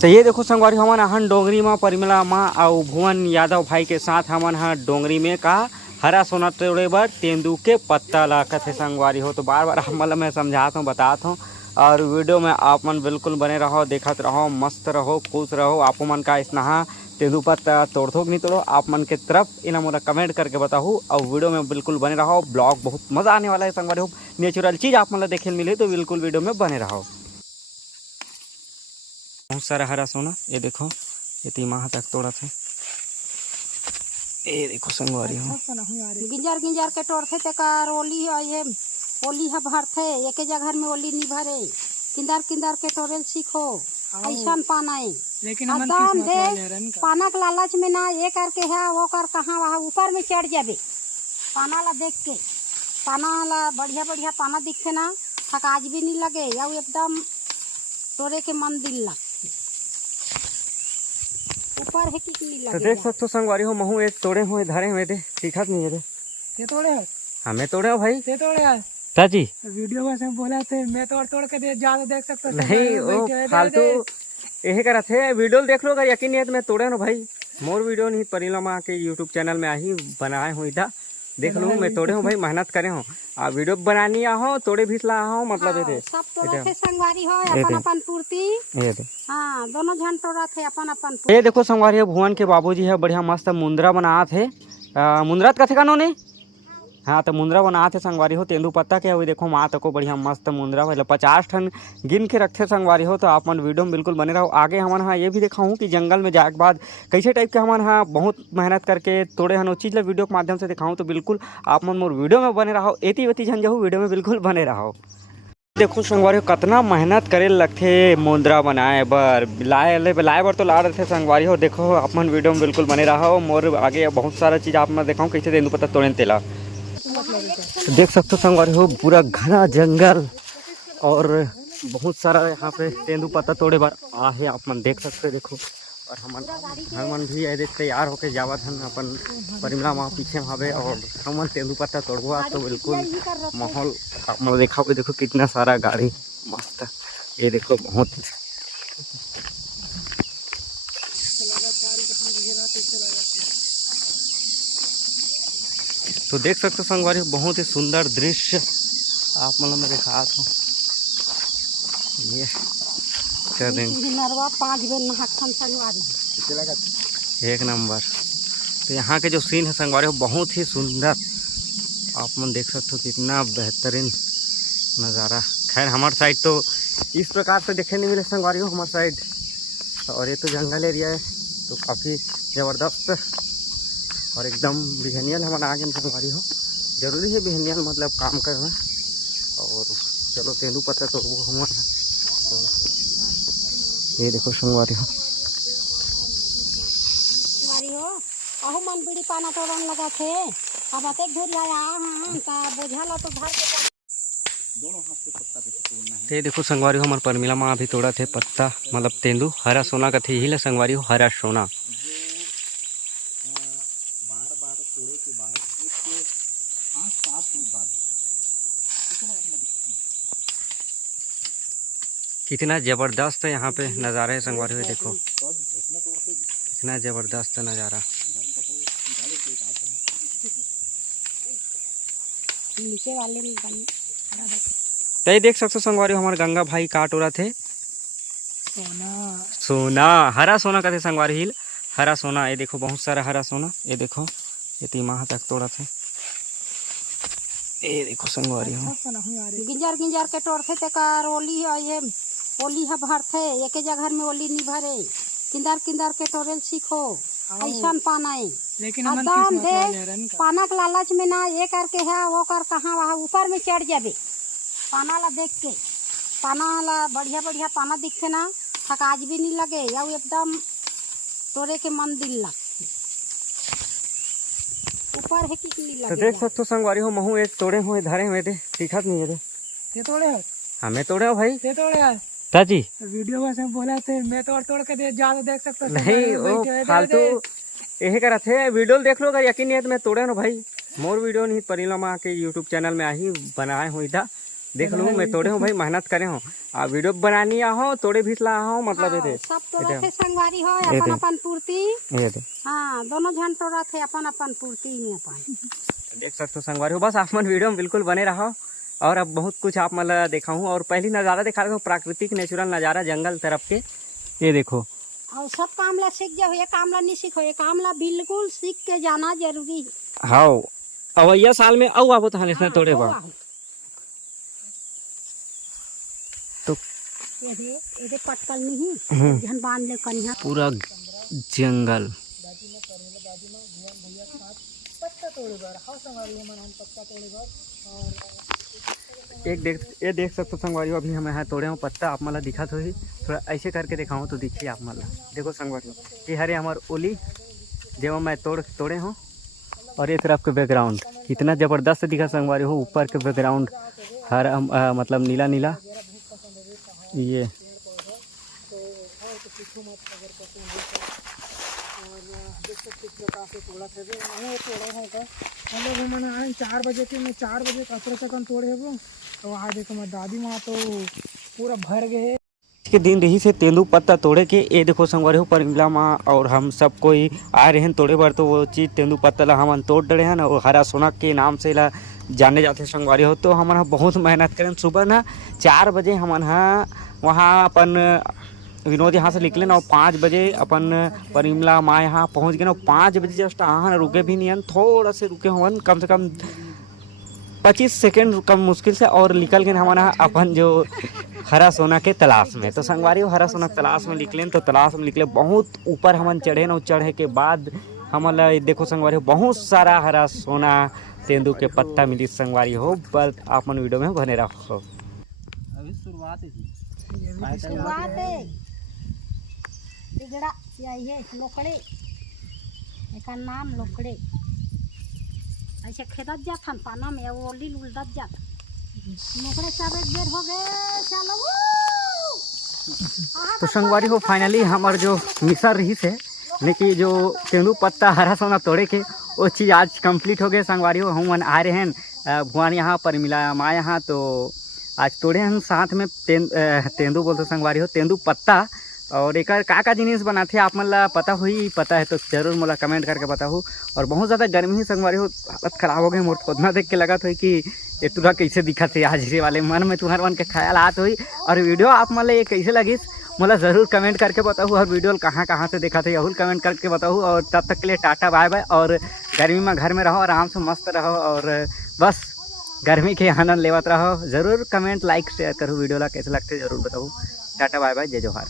तो ये देखो संगवारी हमन आहन डोंगरी में परिमला माँ और भुवन यादव भाई के साथ हमन हा डोंगरी में का हरा सोना तोड़े बर तेंदू के पत्ता ला कथे संगवारी हो। तो बार बार मतलब मैं समझाता हूँ बताता हूँ और वीडियो में आप मन बिल्कुल बने रहो, देखते रहो, मस्त रहो, खुश रहो। आप मन का इसना तेंदू पत्ता तोड़ो कि नहीं तोड़ो आप मन के तरफ इन्हें मोला कमेंट करके बताओ और वीडियो में बिल्कुल बने रहो। ब्लॉग बहुत मज़ा आने वाला है संगवारी हो। नेचुरल चीज़ आप मन देखे मिले तो बिल्कुल वीडियो में बने रहो। बहुत सारा हरा सोना ये देखो ये तीमा तक तोड़ा थे। ये देखो संगवारी हो गिंजार गिंजार के तोड़ते ते कार ओली है ये ओली है भरते एक जगह में ओली नहीं भरे किंदार किंदार के तोड़ल सीखो ऐसा पाना है। लेकिन दाम दे पाना के लालच में ना ये करके है वो कर कहाँ वहाँ ऊपर में चढ़ जाबे पाना ला देख के पाना ला बढ़िया बढ़िया पाना दिखते ना थकाज भी नहीं लगे या एकदम तोड़े के मन दिल लग ऊपर है कि नहीं लगे। तो देख सकते हो संगवारी हो महू एक तोड़े हुए धरे हुए थे दिखत नहीं है ये तोड़े है हमें तोड़े हो भाई ये तोड़े है चाची वीडियो में से बोला थे मैं तोड़ के दे ज्यादा देख सकते नहीं वो फालतू यही करा थे वीडियो देख लो अगर यकीन नहीं है तो मैं तोड़े ना भाई मोर वीडियो नहीं परिला माँ के यूट्यूब चैनल में आई बनाए हुई था देख लूँ मैं तोड़े हूँ भाई मेहनत करे हूँ आ वीडियो बनानी हो तोड़े भी ला हो मतलब ये सब तोड़ा थे संगवारी हो अपन अपन पूर्ति ये हाँ दोनों जन तोड़ा थे अपन अपन ये देखो संगवारी भुवन के बाबूजी है बढ़िया मस्त मुंद्रा बना थे मुंद्रा कथे का नोने हाँ तो मुंद्रा बना थे संगवारी हो तेंदू पत्ता के वही देखो माँ तको बढ़िया मस्त मुंद्रा मतलब 50 टन गिन के रखे संगवारी हो। तो आप मन वीडियो में बिल्कुल बने रहो। आगे हमन हाँ ये भी देखा हूँ कि जंगल में जाए के बाद कैसे टाइप के हमन हाँ बहुत मेहनत करके तोड़े हन वो चीज़ ला वीडियो के माध्यम से दिखाऊँ। तो बिल्कुल आप मन मोर वीडियो में बने रहो एती वेती झन जाऊँ वीडियो में बिल्कुल बने रहो। देखो संगवारी कितना मेहनत करे लगथे मुंद्रा बनाए बर लाए बर तो ला रहे थे संगवारी हो। देखो आप मन वीडियो में बिल्कुल बने रहो मोर आगे बहुत सारा चीज़ आप मैं दिखाऊँ कैसे तेंदू पत्ता तोड़े तेला। देख सकते हो संगवारी हो पूरा घना जंगल और बहुत सारा यहाँ पे तेंदू पत्ता तोड़े बार आहे आप मन देख सकते देखो। और हमन भी ऐसे तैयार होके जावत हन अपन परिमला माँ पीछे भावे और हमन तेंदू पत्ता तोड़वा तो बिल्कुल माहौल आप मन देखा देखो कितना सारा गाड़ी मस्त ये देखो बहुत तो देख सकते हो संगवारी बहुत ही सुंदर दृश्य आप मतलब मैं दिखा हूँ ये एक नंबर। तो यहाँ के जो सीन है संगवारी हो बहुत ही सुंदर आप मन देख सकते हो कितना बेहतरीन नज़ारा। खैर हमारे साइड तो इस प्रकार से देखने नहीं मिले संगवारी हो हमारे साइड और ये तो जंगल एरिया है तो काफ़ी ज़बरदस्त और एकदम बिहनियल हमारा आगे संगवारी हो। जरूरी है बिहनियल मतलब काम करना और चलो तेंदू पत्ता तो वो हमारा तो ये देखो संगवारी हो अहो मन बीड़ी पाना तोड़न लगा थे अब अतेक दूर आया हां का बोझाला तो भर के दोनों हाथ से पत्ता पे तोड़ना है। ये देखो संगवारी हो हमारे परमिला माँ अभी तोड़ा थे पत्ता मतलब तेंदू हरा सोना का थे यही ला संगवारी हो हरा सोना बार बार तोड़े के बाद एक 5-7 फुट बाद कितना जबरदस्त है यहाँ पे नज़ारा है संगवारी हो। देखो कितना जबरदस्त नज़ारा नीचे वाले में तो ये देख सकते हो संगवारी हमारे गंगा भाई काट हो रहा थे सोना हरा सोना का थे संगवारी हिल हरा सोना। ये देखो बहुत सारा हरा सोना ये देखो ये तीमा तक तोड़ा थे। ये देखो संगवारी हो गिंजार गिंजार के तोड़ते ते कार ओली है ये ओली है भरते एक जगह में ओली नहीं भरे किंदार किंदार के तोड़ल सीखो ऐसा पाना है। लेकिन दाम दे पाना के लालच में ना ये करके है वो कर कहाँ वहाँ ऊपर में चढ़ जाबे पाना ला देख के पाना ला बढ़िया बढ़िया पाना दिखते ना थकाज भी नहीं लगे या एकदम तोड़े के मन दिल लग ऊपर है कि नहीं लगे। तो देख सकते हो संगवारी हो महू एक तोड़े हुए धरे हुए थे दिखत नहीं है ये तोड़े है हमें तोड़े हो भाई ये तोड़े है चाची वीडियो में से बोला थे मैं तोड़ के दे ज्यादा देख सकते नहीं वो फालतू यही करा थे वीडियो देख लो अगर यकीन नहीं है तो मैं तोड़े ना भाई मोर वीडियो नहीं परिला माँ के यूट्यूब चैनल में आई बनाए हुई था देख लूँ मैं तोड़े हूँ भाई, मेहनत करे हूँ वीडियो बनानी हो तोड़े भी ला हो मतलब ये सब तोड़े थे संगवारी हो अपन अपन पूर्ति। ये हाँ दोनों जन तोड़ा थे अपन अपन पूर्ति में अपन। देख सकते हो संगवारी हो, बस आप मन वीडियो में बिल्कुल बने रहो। और अब बहुत कुछ आप मतलब देखा हूँ और पहली नज़ारा दिखा रहा हूँ, प्राकृतिक नेचुरल नज़ारा जंगल तरफ के। ये देखो और सब काम ला सीख जाओ, ये काम ला नहीं सीखो, ये काम ला बिल्कुल सीख के जाना जरूरी है। हाँ अवैया साल में आओ आपो तो इसने तोड़े बा तो ये पटकल नहीं जन बांध ले कन्या पूरा जंगल। पत्ता तोड़े बार हाउ संगवारी हो मन हम पत्ता तोड़े बार। और ये देख सकते हो संगवारी हो, अभी हम यहाँ तोड़े हो पत्ता आप मतलब दिखा तो ही थोड़ा ऐसे करके दिखाऊँ तो दिखिए आप मतलब। देखो संगवारी हो, ये हरे हमारे ओली जो मैं तोड़े हूँ। और ये तरफ के बैकग्राउंड इतना ज़बरदस्त दिखा संगवारी हो, ऊपर के बैकग्राउंड हरा मतलब नीला नीला। ये हम लोग मैंने आए 4 बजे के, मैं 4 बजे कचरा चकन तोड़े हो तो आज देखो मैं दादी माँ तो पूरा भर गए के दिन रही से तेंदू पत्ता तोड़े के। ये देखो संगवारी हो परिमला माँ और हम सब कोई आ रहे हैं तोड़े बार, तो वो चीज़ तेंदू पत्ता ला हम तोड़ डरे हैं ना, और हरा सोना के नाम से ला जाने जाते संगवारी हो। तो हमारा बहुत मेहनत करें, सुबह ना 4 बजे हम वहाँ अपन विनोद यहाँ से निकले ना, और 5 बजे अपन परिमला माँ यहाँ पहुँच गए ना। 5 बजे जस्ट यहाँ रुके भी नहीं, थोड़ा से रुके हुए कम से कम 25 सेकेंड कम मुश्किल से, और निकल गए हमारा अपन जो हरा सोना के तलाश में। तो संगवारी हो हरा सोना तलाश में निकले, तो तलाश में निकले बहुत ऊपर हम चढ़े ना। चढ़े के बाद हमारा देखो संगवारी हो बहुत सारा हरा सोना तेंदू के पत्ता मिली संगवारी हो। बस आप मन वीडियो में बने रखो। अभी शुरुआत है तिगड़ा चाहिए लोकड़े, एक नाम लोकड़े ऐसे खेदत जात हन पाना में ओली उलटत जात लोकड़े सब एक बेर हो गए चलो। तो संगवारी हो फाइनली हमारे जो मिशन रही से लेकिन जो तेंदू पत्ता हरा सोना तोड़े के वो चीज़ आज कंप्लीट हो गए संगवारी हो। हम आ रहे हैं भुआन यहाँ पर मिला माँ यहाँ, तो आज तोड़े हैं साथ में तेंदू बोलते संगवारी हो तेंदू पत्ता। और एक का जिनिस बनाते आप मतलब पता है तो जरूर मोला कमेंट करके बताओ। और बहुत ज़्यादा गर्मी ही संगवारी हो, हालत ख़राब हो गई मोर खोदना देख के लगा था कि ये तुरा कैसे दिखा थे आज वाले मन में तुम्हारे मन के ख्याल आत हुई। और वीडियो आप मतलब ये कैसे लगी मोला ज़रूर कमेंट करके बताओ, और वीडियो कहाँ से देखा थे यही कमेंट करके बताओ। और तब तक के लिए टाटा बाय बाय, और गर्मी में घर में रहो, आराम से मस्त रहो, और बस गर्मी के आनंद लेवत रहो। ज़रूर कमेंट लाइक शेयर करो, वीडियो ला कैसे लगते ज़रूर बताओ। टाटा बाय बाय, जय जोहार।